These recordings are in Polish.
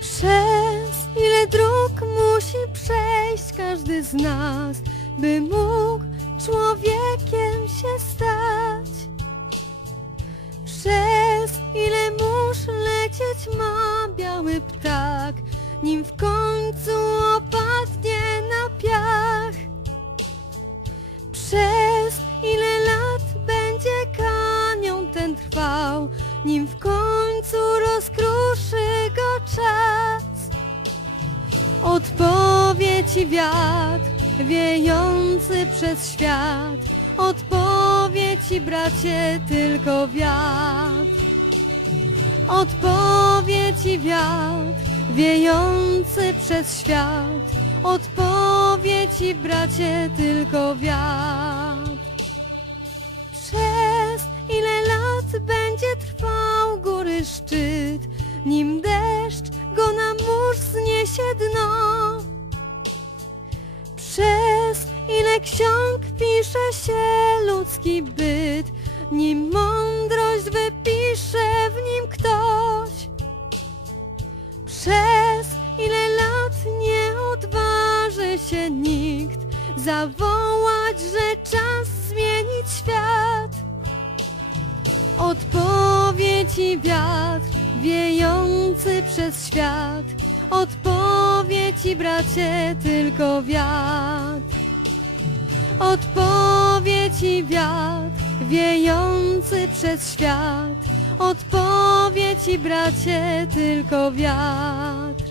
Przez ile dróg musi przejść każdy z nas, by mógł człowiekiem się stać? Przez ile mórz lecieć ma biały ptak, nim w końcu opadł? Odpowie ci wiatr, wiejący przez świat. Odpowie ci, bracie, tylko wiatr. Odpowie ci wiatr, wiejący przez świat. Odpowie ci, bracie, tylko wiatr. Przez ile lat będzie trwał góry szczyt, nim deszcz go na mórz zniesie dno. Przez ile ksiąg pisze się ludzki byt, nim mądrość wypisze w nim ktoś. Przez ile lat nie odważy się nikt zawołać, że czas zmienić świat. Odpowie ci wiatr wiejący przez świat. Odpowie ci, bracie, tylko wiatr. Odpowie ci wiatr wiejący przez świat. Odpowie ci, bracie, tylko wiatr.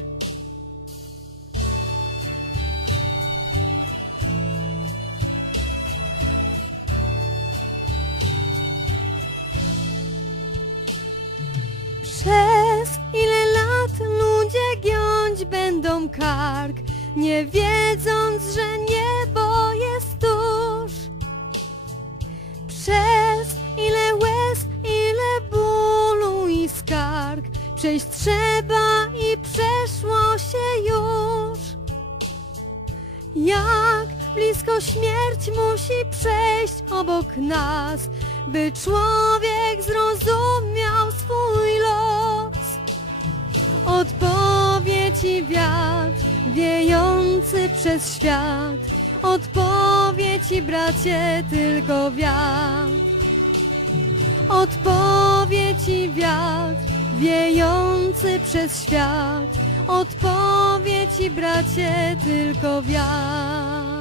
Kark, nie wiedząc, że niebo jest tuż. Przez ile łez, ile bólu i skarg, przejść trzeba i przeszło się już. Jak blisko śmierć musi przejść obok nas, by człowiek zrozumiał swój los. Wiejący przez świat. Odpowie ci, bracie, tylko wiatr. Odpowie ci wiatr wiejący przez świat. Odpowie ci, bracie, tylko wiatr.